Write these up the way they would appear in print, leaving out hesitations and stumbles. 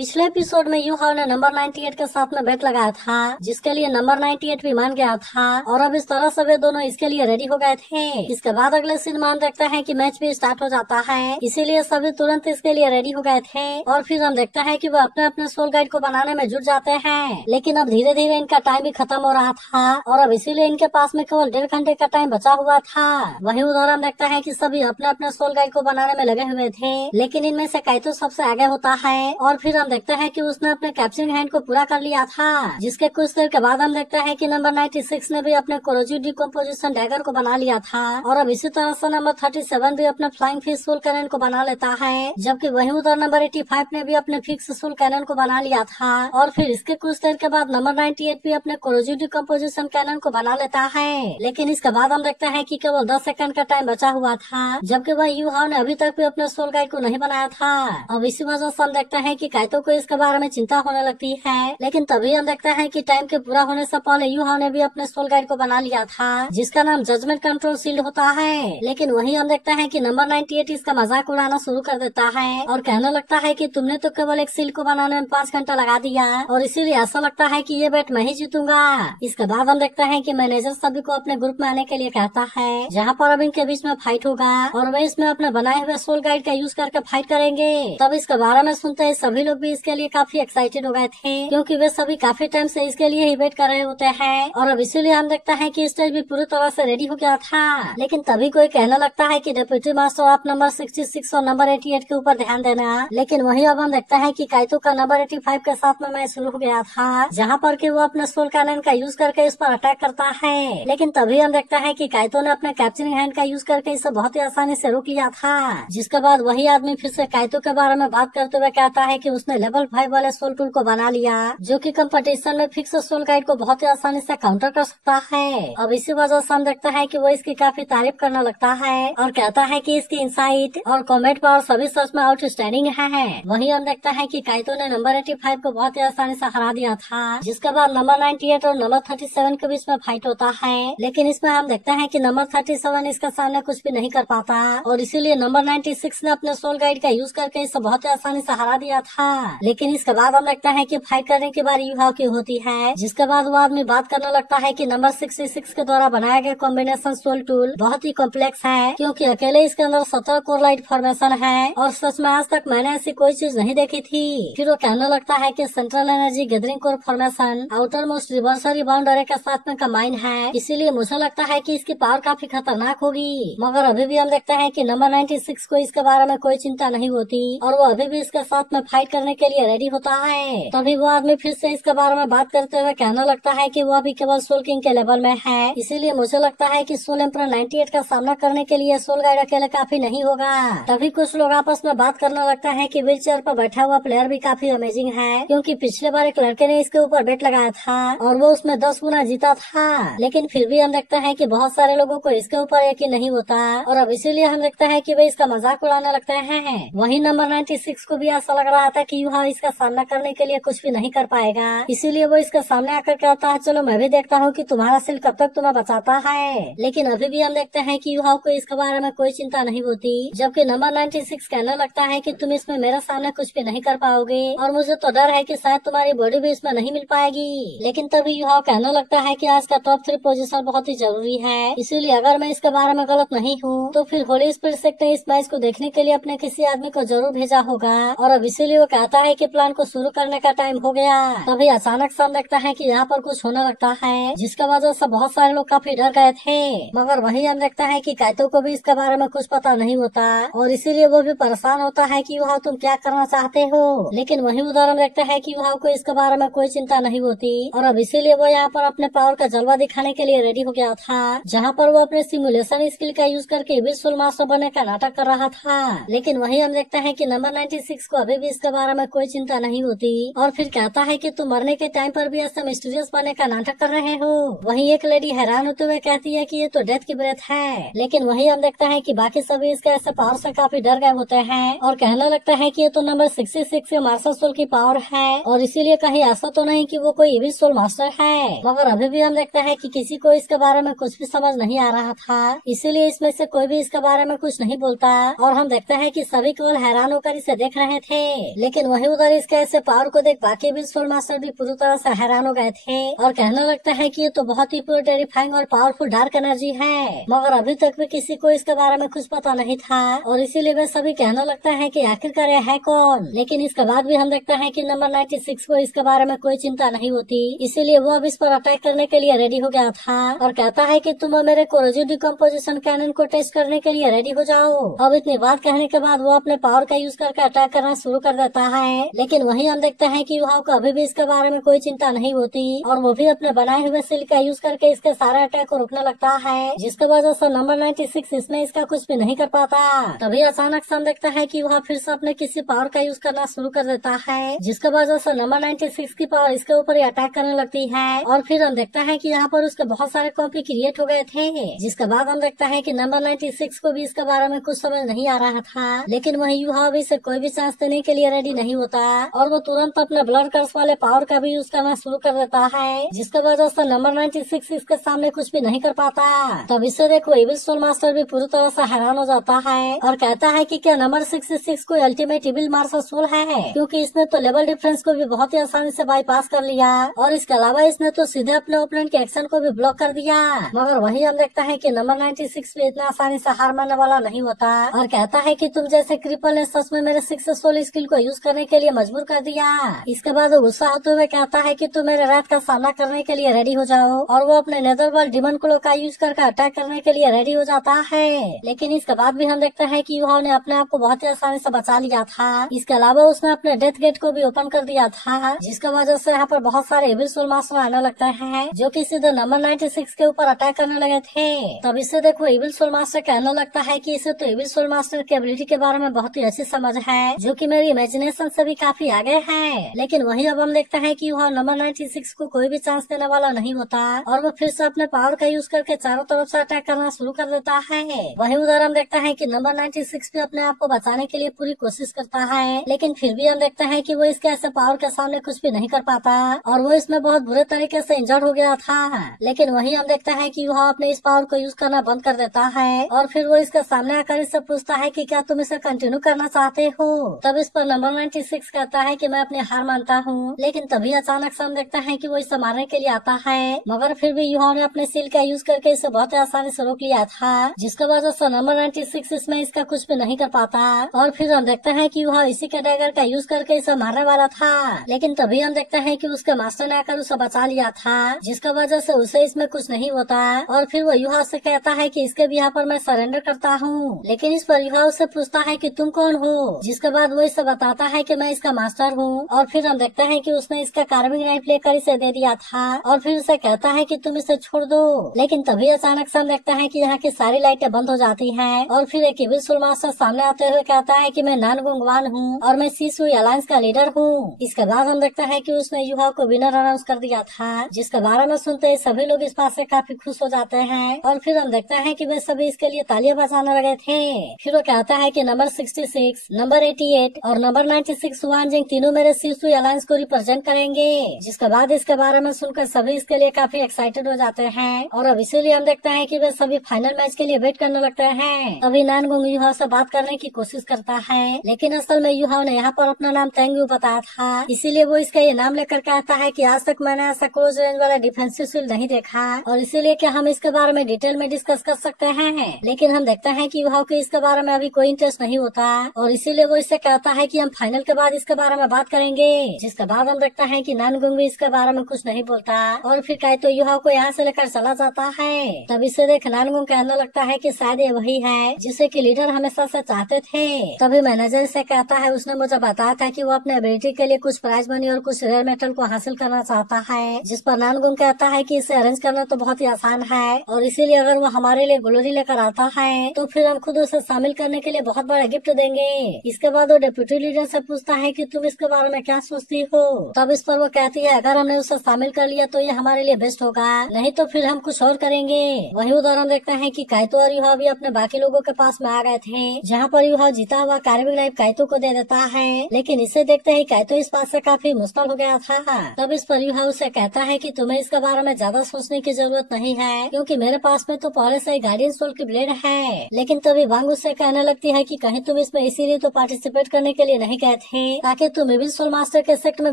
पिछले एपिसोड में you have ने नंबर 98 के साथ में बेट लगाया था, जिसके लिए नंबर 98 भी मान गया था और अब इस तरह से वे दोनों इसके लिए रेडी हो गए थे। इसके बाद अगले सीन में हम देखते हैं कि मैच भी स्टार्ट हो जाता है, इसीलिए सभी तुरंत इसके लिए रेडी हो गए थे और फिर हम देखते हैं कि वो अपने अपने सोल गाइड को बनाने में जुट जाते हैं। लेकिन अब धीरे धीरे इनका टाइम भी खत्म हो रहा था और अब इसीलिए इनके पास में केवल 1.5 घंटे का टाइम बचा हुआ था। वहीं उधर हम देखते हैं कि सभी अपने अपने सोल गाइड को बनाने में लगे हुए थे, लेकिन इनमें से काइतो सबसे आगे होता है और फिर हम देखते हैं कि उसने अपने कैप्चरिंग हैंड को पूरा कर लिया था। जिसके कुछ देर के बाद हम देखते हैं कि नंबर 96 ने भी अपने कोरोजिव डिकम्पोजिशन डैगर को बना लिया था और अब इसी तरह से नंबर 37 भी अपने फ्लाइंग फिश सोल कैनन को बना लेता है, जबकि वहीं उधर नंबर 85 ने भी अपने फिक्स सोल कैनन को बना लिया था और फिर इसके कुछ देर के बाद नंबर 98 भी अपने कोरोजिव डिकम्पोजिशन कैनन को बना लेता है। लेकिन इसके बाद हम देखते हैं कि केवल 10 सेकंड का टाइम बचा हुआ था, जबकि वह यू हाव ने अभी तक भी अपने सोल गाइड को नहीं बनाया था। अब इसी वजह से हम देखते हैं कि काइतो को इसके बारे में चिंता होने लगती है, लेकिन तभी हम देखते हैं कि टाइम के पूरा होने से पहले यू हाव ने भी अपने सोल गाइड को बना लिया था, जिसका नाम जजमेंट कंट्रोल शील्ड होता है। लेकिन वहीं हम देखते हैं कि नंबर 98 इसका मजाक उड़ाना शुरू कर देता है और कहने लगता है कि तुमने तो केवल एक शील्ड को बनाने में 5 घंटा लगा दिया और इसीलिए ऐसा लगता है कि ये बैट मैं ही जीतूंगा। इसके बाद हम देखते हैं कि मैनेजर सभी को अपने ग्रुप में आने के लिए कहता है, जहाँ पर अब इनके बीच में फाइट होगा और वे इसमें अपने बनाए हुए सोल गाइड का यूज करके फाइट करेंगे। तब इसके बारे में सुनते ही सभी लोग भी इसके लिए काफी एक्साइटेड हो गए थे, क्योंकि वे सभी काफी टाइम से इसके लिए ही वेट कर रहे होते हैं और अब इसीलिए हम देखते हैं कि स्टेज भी पूरी तरह से रेडी हो गया था। लेकिन तभी कोई कहने लगता है कि डिप्टी मास्टर आप नंबर 66 और नंबर 88 के ऊपर ध्यान देना। लेकिन वही अब हम देखते हैं कि काइतो का नंबर 85 के साथ में मैच शुरू हो गया था, जहाँ पर कि वो अपने सोल कैनन का यूज करके इस पर अटैक करता है। लेकिन तभी हम देखते हैं कि काइतो ने अपने कैप्चरिंग हैंड का यूज करके इसे बहुत ही आसानी से रोक लिया था। जिसके बाद वही आदमी फिर से काइतो के बारे में बात करते हुए कहता है कि उसने लेवल 5 वाले सोल टूल को बना लिया, जो कि कंपटीशन में फिक्स सोल गाइड को बहुत ही आसानी से काउंटर कर सकता है। अब इसी वजह से हम देखते हैं कि वो इसकी काफी तारीफ करने लगता है और कहता है कि इसकी इंसाइट और कॉमेंट पावर सभी सच में आउटस्टैंडिंग है। वहीं हम देखते हैं कि काइतो ने नंबर 85 को बहुत ही आसानी से हरा दिया था। जिसके बाद नंबर 98 और नंबर 37 के बीच में फाइट होता है, लेकिन इसमें हम देखते हैं कि नंबर 37 इसके सामने कुछ भी नहीं कर पाता और इसीलिए नंबर 96 ने अपने सोल गाइड का यूज करके इसे बहुत ही आसानी से हरा दिया था। लेकिन इसके बाद हम देखते हैं कि फाइट करने की बारी यू हाव की होती है, जिसके बाद वो आदमी बात करने लगता है कि नंबर 66 के द्वारा बनाया गया कॉम्बिनेशन सोल टूल बहुत ही कॉम्प्लेक्स है, क्योंकि अकेले इसके अंदर 17 कोर लाइट फॉर्मेशन है और सच में आज तक मैंने ऐसी कोई चीज नहीं देखी थी। फिर वो कहने लगता है कि central energy gathering core formation outermost रिवर्सरी बाउंड्री के साथ में कंबाइन है, इसीलिए मुझे लगता है कि इसकी पावर काफी खतरनाक होगी। मगर अभी भी हम देखते हैं कि नंबर 96 को इसके बारे में कोई चिंता नहीं होती और वो अभी भी इसके साथ में फाइट करने के लिए रेडी होता है। तभी वो आदमी फिर से इसके बारे में बात करते हुए कहने लगता है कि वो अभी केवल सोल किंग के लेवल में है, इसीलिए मुझे लगता है कि सोल एम्परर 98 का सामना करने के लिए सोल गाइड अकेले काफी नहीं होगा। तभी कुछ लोग आपस में बात करने लगता है कि व्हील चेयर पर बैठा हुआ प्लेयर भी काफी अमेजिंग है, क्योंकि पिछले बार एक लड़के ने इसके ऊपर बेट लगाया था और वो उसमें 10 गुना जीता था। लेकिन फिर भी हम देखते हैं कि बहुत सारे लोगों को इसके ऊपर यकीन नहीं होता और अब इसीलिए हम देखते हैं कि वे इसका मजाक उड़ाने लगते हैं। वहीं नंबर 96 को भी ऐसा लग रहा था कि यू हाव इसका सामना करने के लिए कुछ भी नहीं कर पाएगा, इसीलिए वो इसके सामने आकर कहता है, चलो मैं भी देखता हूँ कि तुम्हारा सिल कब तक तुम्हें बचाता है। लेकिन अभी भी हम देखते हैं कि यू हाव को इसके बारे में कोई चिंता नहीं होती, जबकि नंबर 96 कहने लगता है कि तुम इसमें मेरे सामने कुछ भी नहीं कर पाओगे और मुझे तो डर है कि शायद तुम्हारी बॉडी भी इसमें नहीं मिल पाएगी। लेकिन तभी यू हाव कहने लगता है कि आज का टॉप 3 पोजीशन बहुत ही जरूरी है, इसीलिए अगर मैं इसके बारे में गलत नहीं हूँ तो फिर होली स्पिरिट सेक्टर ने इस मैच को देखने के लिए अपने किसी आदमी को जरूर भेजा होगा और अब इसीलिए वो कहता है कि प्लान को शुरू करने का टाइम हो गया। तभी अचानक से हम देखता है कि यहाँ पर कुछ होने लगता है, जिसका वजह से बहुत सारे लोग काफी डर गए थे। मगर वही हम देखता है कि काइतो को भी इसके बारे में कुछ पता नहीं होता और इसीलिए वो भी परेशान होता है कि यू हाव तुम क्या करना चाहते हो। लेकिन वही उदाहरण देखता है कि यू हाव को इसके बारे में कोई चिंता नहीं होती और अब इसीलिए वो यहाँ पर अपने पावर का जलवा दिखाने के लिए रेडी हो गया था, जहाँ पर वो अपने सिमुलेशन स्किल का यूज करके विजुअल मास्टर बनने का नाटक कर रहा था। लेकिन वही हम देखते हैं कि नंबर 96 को अभी भी इसके बारे में कोई चिंता नहीं होती और फिर कहता है कि तुम मरने के टाइम पर भी ऐसा मिस्टीरियस बनने का नाटक कर रहे हो। वहीं एक लेडी हैरान होते हुए कहती है कि ये तो डेथ की ब्रेथ है। लेकिन वही हम देखते हैं कि बाकी सभी इसके ऐसे पावर से काफी डर गए होते हैं और कहने लगता है कि ये तो नंबर 66 के मार्शल सोल की पावर है और इसीलिए कहीं ऐसा तो नहीं कि वो कोई एविल सोल मास्टर है। मगर अभी भी हम देखते हैं कि किसी को इसके बारे में कुछ भी समझ नहीं आ रहा था, इसीलिए इसमें से कोई भी इसके बारे में कुछ नहीं बोलता और हम देखते हैं कि सभी केवल हैरान होकर इसे देख रहे थे। लेकिन वहीं उधर इसके ऐसे पावर को देख बाकी भी सोल मास्टर भी पूरी तरह से हैरान हो गए थे और कहने लगता है कि ये तो बहुत ही प्योर, टेरिफाइंग और पावरफुल डार्क एनर्जी है, मगर अभी तक भी किसी को इसके बारे में कुछ पता नहीं था और इसीलिए वे सभी कहने लगता है कि आखिरकार यह है कौन। लेकिन इसके बाद भी हम देखते हैं कि नंबर 96 को इसके बारे में कोई चिंता नहीं होती, इसीलिए वो अब इस पर अटैक करने के लिए रेडी हो गया था और कहता है कि तुम मेरे कोरोजिव डिकम्पोजिशन कैनन को टेस्ट करने के लिए रेडी हो जाओ। अब इतनी बात कहने के बाद वो अपने पावर का यूज करके अटैक करना शुरू कर देता है। लेकिन वहीं हम देखते हैं कि युहाओ को अभी भी इसके बारे में कोई चिंता नहीं होती और वो भी अपने बनाए हुए सिल का यूज करके इसके सारे अटैक को रोकने लगता है, जिसके वजह से नंबर 96 इसमें इसका कुछ भी नहीं कर पाता। तभी अचानक से हम देखते हैं कि वह फिर से अपने किसी पावर का यूज करना शुरू कर देता है, जिसके वजह से नंबर 96 की पावर इसके ऊपर ही अटैक करने लगती है और फिर हम देखते हैं कि यहाँ पर उसके बहुत सारे कॉपी क्रिएट हो गए थे। जिसके बाद हम देखते हैं कि नंबर 96 को भी इसके बारे में कुछ समझ नहीं आ रहा था, लेकिन वही युहाओ भी से कोई भी चांस देने के लिए रेडी नहीं होता और वो तुरंत अपने ब्लड कर्स वाले पावर का भी यूज करना शुरू कर देता है, जिसके वजह से नंबर 96 इसके सामने कुछ भी नहीं कर पाता। तब इसे देखो इविल सोल मास्टर भी पूरी तरह से हैरान हो जाता है और कहता है कि क्या नंबर 66 कोई अल्टीमेट इविल मार्शल सोल है, क्योंकि इसने तो लेवल डिफरेंस को भी बहुत ही आसानी से बाईपास कर लिया और इसके अलावा इसने तो सीधे अपने ओपोनेंट के एक्शन को भी ब्लॉक कर दिया। मगर वही हम देखता है कि नंबर 96 भी इतना आसानी से हार मानने वाला नहीं होता और कहता है कि तुम जैसे क्रिपल ने सच में मेरे सक्सेसफुल स्किल को यूज करने के लिए मजबूर कर दिया। इसके बाद वो गुस्सा होते हुए कहता है कि तुम मेरे रात का सामना करने के लिए रेडी हो जाओ और वो अपने नेदरवर्ल्ड डिमन क्लो का यूज करके अटैक करने के लिए रेडी हो जाता है। लेकिन इसके बाद भी हम देखते हैं कि युहाओ ने अपने आप को बहुत ही आसानी से बचा लिया था। इसके अलावा उसने अपने डेथ गेट को भी ओपन कर दिया था, जिसकी वजह से यहाँ पर बहुत सारे इविल सोल मास्टर आने लगते हैं जो कि सीधे नंबर 96 के ऊपर अटैक करने लगे थे। तब इसे देखो इविल सोल मास्टर कहने लगता है कि इसे तो इविल सोल मास्टर की एबिलिटी के बारे में बहुत ही अच्छी समझ है, जो कि मेरी इमेजिनेशन से भी काफी आगे है। लेकिन वही अब हम देखते हैं कि वह नंबर 96 को कोई भी चांस देने वाला नहीं होता और वो फिर से अपने पावर का यूज करके चारों तरफ से अटैक करना शुरू कर देता है। वही उधर हम देखते हैं कि नंबर 96 भी अपने आप को बचाने के लिए पूरी कोशिश करता है, लेकिन फिर भी हम देखते हैं कि वो इसके ऐसे पावर के सामने कुछ भी नहीं कर पाता और वो इसमें बहुत बुरे तरीके से इंजर्ड हो गया था। लेकिन वही हम देखते हैं कि वह अपने इस पावर को यूज करना बंद कर देता है और फिर वो इसके सामने आकर इससे पूछता है कि क्या तुम इसे कंटिन्यू करना चाहते हो। तब इस पर नंबर 96 कहता है कि मैं अपनी हार मानता हूँ, लेकिन तभी अचानक से हम देखते हैं कि वो इसे मारने के लिए आता है, मगर फिर भी युहाओ ने अपने सील का यूज करके इसे बहुत आसानी से रोक लिया था, जिसकी वजह से नंबर 96 इसमें इसका कुछ भी नहीं कर पाता और फिर हम देखते हैं कि युहाओ इसी के डैगर का यूज करके इसे मारने वाला था। लेकिन तभी हम देखते हैं कि उसके मास्टर ने आकर उसे बचा लिया था, जिसकी वजह से उसे इसमें कुछ नहीं होता और फिर वो युहाओ से कहता है कि इसके भी यहाँ पर मैं सरेंडर करता हूँ। लेकिन इस पर युहाओ से पूछता है कि तुम कौन हो, जिसके बाद वो इसे बताता है कि मैं इसका मास्टर हूँ और फिर हम देखते हैं कि उसने इसका कार्विंग नाइफ लेकर इसे दे दिया था और फिर उसे कहता है कि तुम इसे छोड़ दो। लेकिन तभी अचानक से हम देखते हैं कि यहाँ की सारी लाइटें बंद हो जाती हैं और फिर एक इविल सोल मास्टर सामने आते हुए कहता है कि मैं नानगुंगवान हूँ और मैं सीसुई अलायंस का लीडर हूँ। इसके बाद हम देखते हैं कि उसने युहाओ को विनर अनाउंस कर दिया था, जिसके बारे में सुनते ही सभी लोग इस बात से काफी खुश हो जाते हैं और फिर हम देखते हैं कि वे सभी इसके लिए तालियां बजाने लगे थे। फिर वो कहता है कि नंबर 66, नंबर 88 और नंबर 96 वानजिंग तीनों मेरे सीसुई अलायंस को रिप्रेजेंट करेंगे। जिसके बाद इसके बारे में सुनकर सभी इसके लिए काफी एक्साइटेड हो जाते हैं और अब इसीलिए हम देखते हैं कि वे सभी फाइनल मैच के लिए वेट करने लगते हैं। तभी नानगुंग युहाओ से बात करने की कोशिश करता है, लेकिन असल में युहाओ ने यहाँ पर अपना नाम तेंगयू बताया था, इसीलिए वो इसका ये नाम लेकर कहता है कि आज तक मैंने ऐसा क्लोज रेंज वाला डिफेंसिव शील्ड नहीं देखा और इसीलिए क्या हम इसके बारे में डिटेल में डिस्कस कर सकते हैं। लेकिन हम देखते हैं कि युहाओ को इसके बारे में अभी कोई इंटरेस्ट नहीं होता और इसीलिए वो इससे कहता है कि हम फाइनल के बाद इसके बारे में बात करेंगे। जिसके बाद हम देखते हैं कि नानगुंग भी इसके बारे में कुछ नहीं बोलता और फिर काइतो युहाओ को यहाँ से लेकर चला जाता है। तब इसे देख नानगुंग कहने लगता है कि शायद ये वही है जिसे कि लीडर हमेशा से चाहते थे। तभी मैनेजर से कहता है उसने मुझे बताया था कि वो अपने एबिलिटी के लिए कुछ प्राइज मनी और कुछ रेयर मेटल को हासिल करना चाहता है, जिस पर नानगुंग कहता है कि इसे अरेंज करना तो बहुत ही आसान है और इसीलिए अगर वो हमारे लिए ग्लोरी लेकर आता है तो फिर हम खुद उसे शामिल करने के लिए बहुत बड़ा गिफ्ट देंगे। इसके बाद वो डिप्यूटी लीडर से पूछता है कि तुम इसके बारे में क्या सोचती हो। तब इस पर वो कहती है अगर हमने उसे शामिल कर लिया तो ये हमारे लिए बेस्ट होगा, नहीं तो फिर हम कुछ और करेंगे। वही उधर हम देखते हैं कि काइतो और युहाओ भी अपने बाकी लोगों के पास में आ गए थे, जहाँ पर युहाओ जीता हुआ कार्विंग नाइफ काइतो को दे देता है। लेकिन इसे देखते ही काइतो इस बात से काफी मुश्किल हो गया था। तब इस पर युहाओ से कहता है कि तुम्हें इसके बारे में ज्यादा सोचने की जरूरत नहीं है, क्योंकि मेरे पास में तो पहले से ही गार्डियन सोल की ब्लेड है। लेकिन तभी वांग उससे कहने लगती है कि कहीं तुम इसमें इसीलिए तो पार्टिसिपेट करने के लिए नहीं कह गए थे ताकि तुम एविल सोल मास्टर के सेक्ट में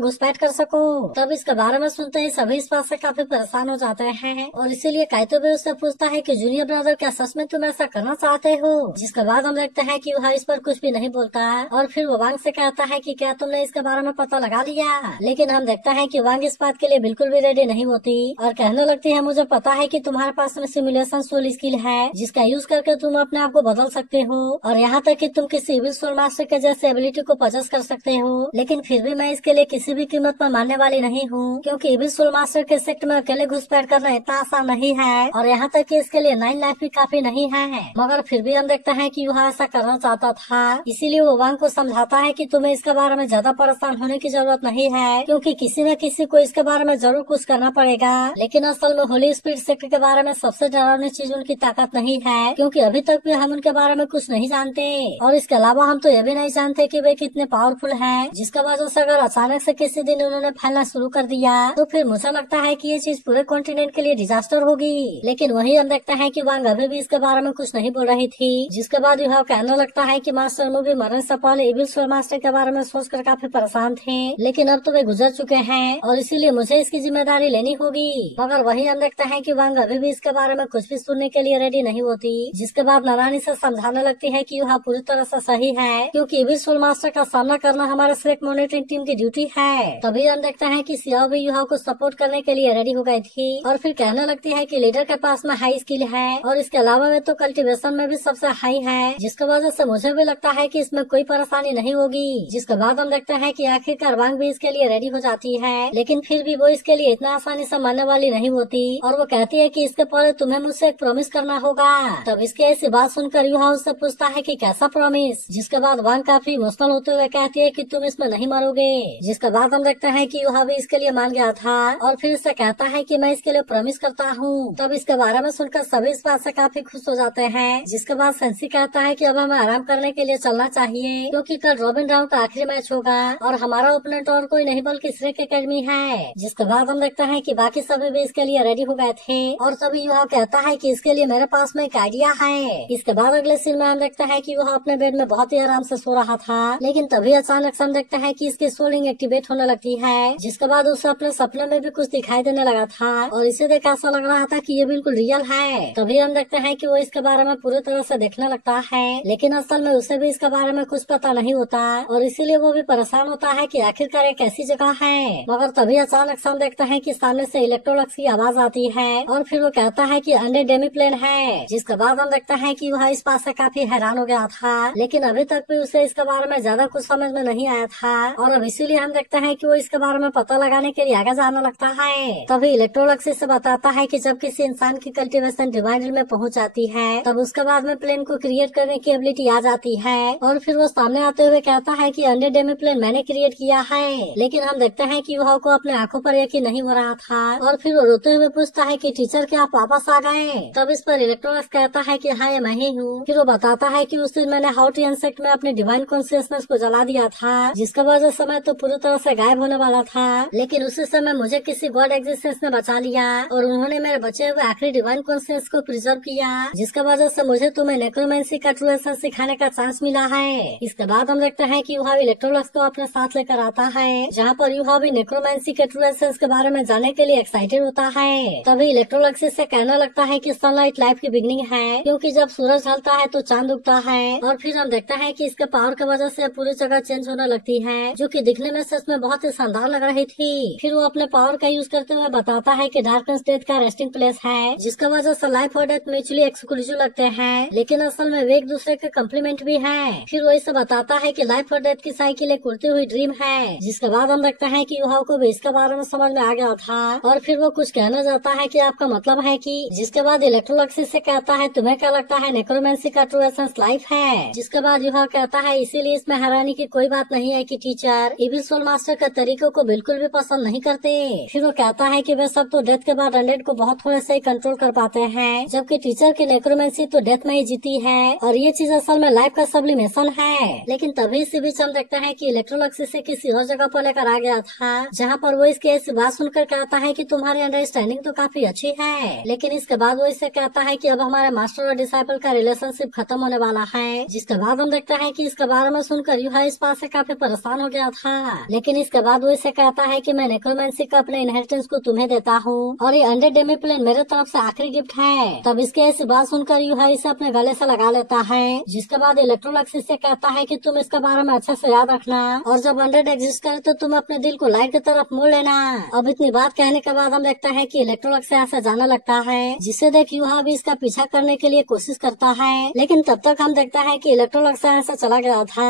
घुसपैठ कर सको। तब इसके बारे में सुनते ही सभी इस बात से काफी परेशान हो जाते हैं और इसीलिए काइतो भी उससे पूछता है कि जूनियर ब्रदर क्या सच में तुम ऐसा करना चाहते हो। जिसके बाद हम देखते हैं कि वह इस पर कुछ भी नहीं बोलता और फिर वो वांग से कहता है कि क्या तुमने इसके बारे में पता लगा लिया। लेकिन हम देखते हैं कि वांग इस बात के लिए बिल्कुल भी रेडी नहीं होती और कहने लगती है मुझे पता है कि तुम्हारे पास में सिमुलेशन सोल स्किल है जिसका यूज करके तुम अपने आप को बदल सकते हो और यहाँ तक कि तुम किसी एविल सोल मास्टर के जैसे एबिलिटी को पजेस कर सकते हो। लेकिन फिर भी मैं इसके लिए किसी भी कीमत पर मानने वाली नहीं हूँ क्योंकि एविल सोल मास्टर के सेक्ट में अकेले घुसपैठ करना इतना आसान नहीं है और यहाँ तक कि इसके लिए 9 लाइफ भी काफी नहीं है। मगर फिर भी हम देखते हैं कि वह ऐसा करना चाहता था, इसीलिए वो वांग को समझाता है कि तुम्हें इसके बारे में ज्यादा परेशान होने की जरूरत नहीं है क्योंकि किसी न किसी को इसके बारे में जरूर कुछ करना पड़ेगा। लेकिन असल में होली स्पिरिट सेक्ट के बारे में सबसे डरावनी चीज उनकी ताकत नहीं है क्योंकि अभी तक भी हम उनके बारे में कुछ नहीं जानते और इसके अलावा हम तो ये भी नहीं जानते कि वे कितने पावरफुल हैं, जिसका वजह से अगर अचानक से किसी दिन उन्होंने फैलना शुरू कर दिया तो फिर मुझे लगता है कि ये चीज पूरे कॉन्टिनेंट के लिए डिजास्टर होगी। लेकिन वही हम देखते हैं कि वांग अभी भी इसके बारे में कुछ नहीं बोल रही थी। जिसके बाद यह कहने लगता है कि मास्टर मूवी मरने से पहले एविल सोल मास्टर के बारे में सोचकर काफी परेशान थे लेकिन अब तो वे गुजर चुके हैं और इसीलिए मुझे इसकी जिम्मेदारी लेनी होगी। मगर वही हम देखते हैं कि वांग अभी भी इसके बारे में कुछ भी सुनने के लिए रेडी नहीं होती। जिसके बाद नारानी से समझाने लगती है कि यह पूरी तरह से सही है क्योंकि एविल सोल मास्टर का सामना करना हमारे सिर्फ मॉनिटरिंग टीम की ड्यूटी है। तभी हम देखते हैं कि सियाओ भी युहा को सपोर्ट करने के लिए रेडी हो गई थी और फिर कहने लगती है कि लीडर के पास में हाई स्किल है और इसके अलावा वे तो कल्टीवेशन में भी सबसे हाई है, जिसकी वजह से मुझे भी लगता है कि इसमें कोई परेशानी नहीं होगी। जिसके बाद हम देखते हैं कि आखिरकार वांग भी इसके लिए रेडी हो जाती है लेकिन फिर भी वो इसके लिए इतना आसानी से मानने वाली नहीं होती और वो कहती है कि इसके पहले तुम्हें मुझसे एक प्रॉमिस करना होगा। तब इसकी ऐसी बात सुनकर युहा उससे पूछता है कि कैसा प्रॉमिस। जिसके बाद वांग काफी इमोशनल होते हुए कहती है कि तुम इसमें नहीं मरोगे। जिसके बाद हम देखते हैं कि युहा भी इसके लिए मान गया था और फिर इससे कहता है कि मैं इसके लिए प्रॉमिस करता हूँ। तब इसके बारे में सुनकर सभी इस बात से काफी खुश हो जाते हैं। जिसके बाद सेंसी कहता है कि अब हमें आराम करने के लिए चलना चाहिए क्योंकि कल रॉबिन राउंड का आखिरी मैच होगा और हमारा ओपोनेंट और कोई नहीं बल्कि श्रेक एकेडमी है। जिसके बाद हम देखते हैं कि बाकी सभी भी इसके लिए रेडी हो गए थे और तभी युहा कहता है कि इसके लिए मेरे पास में एक आइडिया है। इसके बाद अगले सीन में हम देखते हैं कि युहा अपने बेड में बहुत ही आराम से सो रहा था लेकिन तभी अचानक से हम देखते हैं कि इसकी सोलिंग एक्टिवेट होने लगती है। जिसके बाद उसे अपने सपने में भी कुछ दिखाई देने लगा था और इसे देख ऐसा लग रहा था कि ये बिल्कुल रियल है। तभी हम देखते हैं कि वो इसके बारे में पूरी तरह से देखने लगता है लेकिन असल में उसे भी इसके बारे में कुछ पता नहीं होता और इसीलिए वो भी परेशान होता है कि आखिरकार एक ऐसी जगह है। मगर तभी अचानक से हम देखते हैं कि सामने से इलेक्ट्रोलक्स की आवाज आती है और फिर वो कहता है कि अंडर डेमी प्लेन है। जिसके बाद हम देखते हैं कि वह इस बात से काफी हैरान हो गया था लेकिन अभी तक भी उसे इसके बारे में ज्यादा कुछ समझ में नहीं आया था और अब इसीलिए हम देखते हैं कि वो इसके बारे में पता लगाने के लिए आगे जाने लगता है। तभी इलेक्ट्रोलक्स से बताता है कि जब किसी इंसान की कल्टीवेशन डिवाइन में पहुंच जाती है तब उसके बाद में प्लेन को क्रिएट करने की एबिलिटी आ जाती है और फिर वो सामने आते हुए कहता है कि अंडर डेमी प्लेन मैंने क्रिएट किया है। लेकिन हम देखते हैं कि युहा को अपने आंखों पर यकीन नहीं हो रहा था और फिर वो रोते हुए पूछता है कि टीचर क्या आप वापस आ गए। तब इस पर इलेक्ट्रोलक्स कहता है कि हाँ मैं ही हूँ। फिर वो बताता है कि उस दिन मैंने हाउटी इंसेक्ट में अपने डिवाइन कॉन्शियसनेस को जला दिया था जिसका वजह से मैं तो पूरी तरह से गायब होने वाला था लेकिन उसी समय मुझे किसी गॉड एग्जिस्टेंस ने बचा लिया और उन्होंने मेरे बचे हुए आखिरी डिवाइन कॉन्शियस को प्रिजर्व किया जिसका वजह से मुझे तुम्हें नेक्रोमेंसी का ट्रू एसेंस सिखाने का चांस मिला है। इसके बाद हम देखते हैं कि युहा इलेक्ट्रोलक्स को अपने साथ लेकर आता है जहाँ पर युहा भी नेक्रोमेंसी के ट्रू एसेंस के बारे में जानने के लिए एक्साइटेड होता है। तभी इलेक्ट्रोलक्स से कहने लगता है कि सनलाइट लाइफ की बिगनिंग है क्योंकि जब सूरज ढलता है तो चांद उगता है और फिर हम देखते हैं कि इसके पावर की वजह से पूरी जगह चेंज होने लगती है जो कि दिखने में सच में बहुत ही शानदार लग रही थी। फिर वो अपने पावर का यूज करते हुए बताता है कि डार्कनेस डेथ का रेस्टिंग प्लेस है जिसका वजह से लाइफ और डेथ म्यूचुअली एक्सक्लूसिव लगते हैं लेकिन असल में वे एक दूसरे के कम्प्लीमेंट भी है। फिर वो इसे बताता है कि लाइफ और डेथ की साइकिल एक उड़ती हुई ड्रीम है। जिसके बाद हम देखते हैं कि युहा को भी इसके बारे में समझ में आ गया था और फिर वो कुछ कहना चाहता है कि आपका मतलब है कि जिसके बाद इलेक्ट्रोलक्स से कहता है तुम्हें क्या लगता है नेक्रोमेंसी का ट्रू एसेंस लाइफ है। जिसके बाद युहा कहता है इसीलिए इसमें हैरानी की कोई बात नहीं है कि टीचर एविल सोल मास्टर के तरीकों को बिल्कुल भी पसंद नहीं करते। फिर वो कहता है कि वे सब तो डेथ के बाद अनडेड को बहुत थोड़े से ही कंट्रोल कर पाते हैं जबकि टीचर की नेक्रोमेंसी तो डेथ में ही जीती है और ये चीज असल में लाइफ का सब्लिमेशन है। लेकिन तभी इसी बीच हम देखते हैं कि इलेक्ट्रोलक्स से किसी और जगह पर लेकर आ गया था जहाँ पर वो इसकी ऐसी बात सुनकर कहता है कि तुम्हारी अंडरस्टैंडिंग तो काफी अच्छी है लेकिन इसके बाद वो इससे कहता है कि अब हमारे मास्टर और डिसाइपल का रिलेशनशिप खत्म होने वाला है। जिसके बाद हम देखते हैं कि इसके बारे में सुनकर युहा इस बात से काफी परेशान हो गया था। लेकिन इसके बाद वो इसे कहता है कि मैं नेक्रोमेंसी का अपने इनहेरिटेंस को तुम्हें देता हूँ और ये अंडर डेमी प्लेन मेरे तरफ से आखिरी गिफ्ट है। तब इसके ऐसी बात सुनकर यूहा इसे अपने गले से लगा लेता है। जिसके बाद इलेक्ट्रोलक्स इसे कहता है कि तुम इसके बारे में अच्छे से याद रखना और जब अनडेड एग्जिस्ट करे तो तुम अपने दिल को लाइट की तरफ मोड़ लेना। अब इतनी बात कहने के बाद हम देखते हैं कि इलेक्ट्रोलक्स यहाँ से जाने लगता है, जिसे देख यूहा भी इसका पीछा करने के लिए कोशिश करता है। लेकिन तब तक हम देखते हैं कि इलेक्ट्रोलक्स यहाँ से चला गया था।